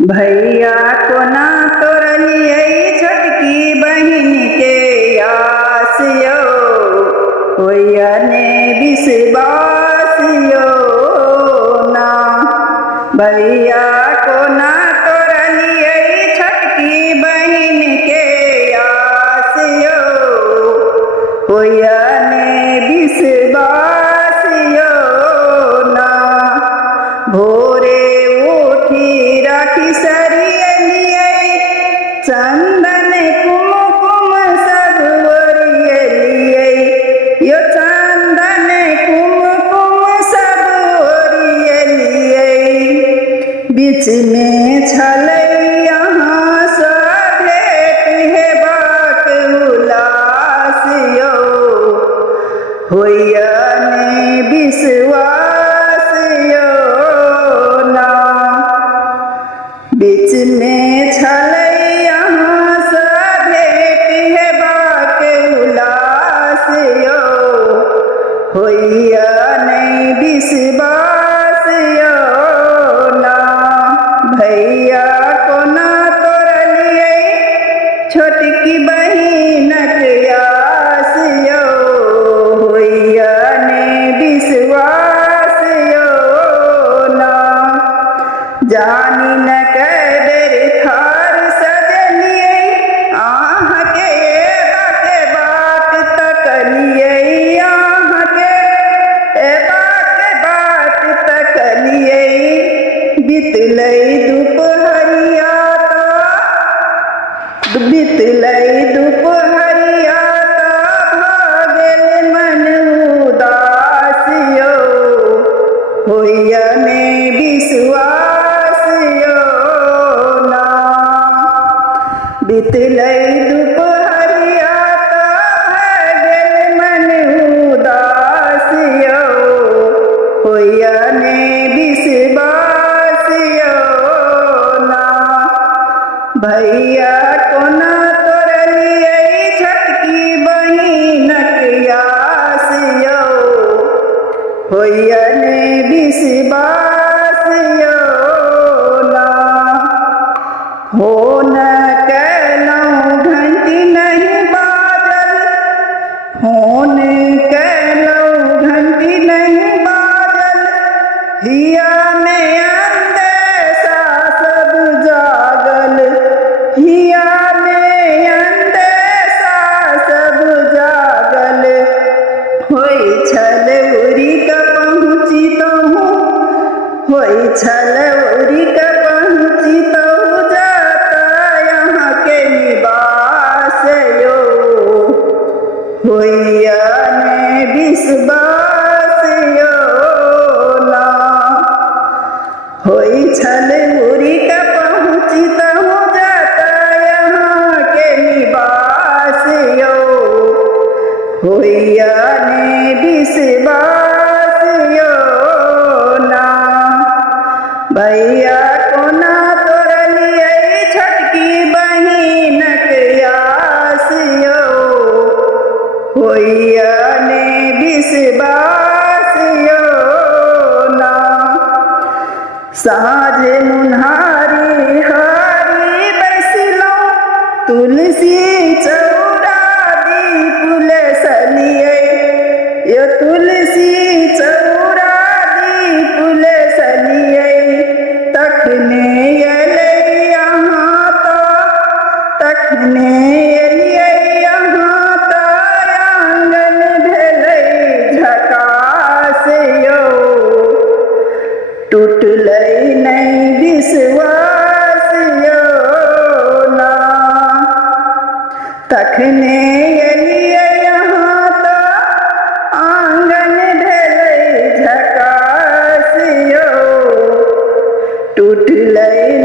भैया को ना तोरलिए छोटकी बहन के आस यो होया ने विश्वास यो ना। भैया को ना तोरलिए छोटकी बहन के आस यो होया ने विश्वास यो ना। भोरे उठी राखी सरियलिए चंदन कुमकुम सब ओरियलिए यो चंदन कुमकुम सब ओरियलिए। बीच में छलै यहाँ सँ भेंट हेबाक उलास यो होइया ने विश्वास यो ना। बीच में छलै यहाँ सँ भेंट हेबाक उलास यो होइया ने विश्वास यो ना। भैया को ना तोरलिए छोटकी बहिनक आस यो होइया ने विश्वास यो ना। जानी न कैबेर थार सजलिए आह के बाके बात तकलिए आह के बाके बात तकलिए। बितलै दुपहरिया बितलै दुपहरिया भ गेल मन उदास यो होइया ने विश्वास यो ना। बितलै दुपहरिया भ गेल मन उदास यो होइया ने विश्वास यो ना। भैया को ना तोरलिए छोटकी बहिनक आस यो होइया ने विश्वास यो ना। फोन कैलौं घंटी नहीं बाजल फोन कैलौं घंटी नहीं बाजल। हिया में अंदेशा सब जागल हिया में अंदेशा सब जागल। होई छल उड़ी क पहुँची तहु होई छल उड़ी क पहुँची तहु जाता यहाँ के निवास यो होइया ने विश्वास यो ना। होई छल उड़ी क पहुँची तहु जाता यहाँ के निवास यो होइया ने विश्वास यो ना। भैया को ना तोरलिए छोटकी बहिनक आस यो होइया ने विश्वास यो ना। साँझ मुन्हारी हारी बैसलौं तुलसी चौरा दीप लेसलिए यो तुलसी चौरा दीप लेसलिए। तखने एलै यहाँ तखने एलिए यहाँ आंगन भेलै झकास यो टूटलै नहीं विश्वास यो ना। तखने एलिए यहाँ आंगन भेलै झकास यो टूटलै